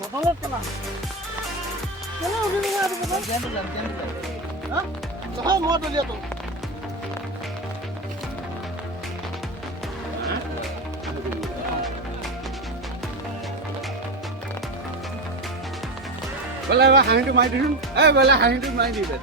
বটলত পেলা কেলে উঠি দিলা আৰু বটল হা নহয় মই দলিয়াতো বোলে হাঁহিটো মাৰি দিছোন এই বোলে হাঁহিটো মাৰি দিছে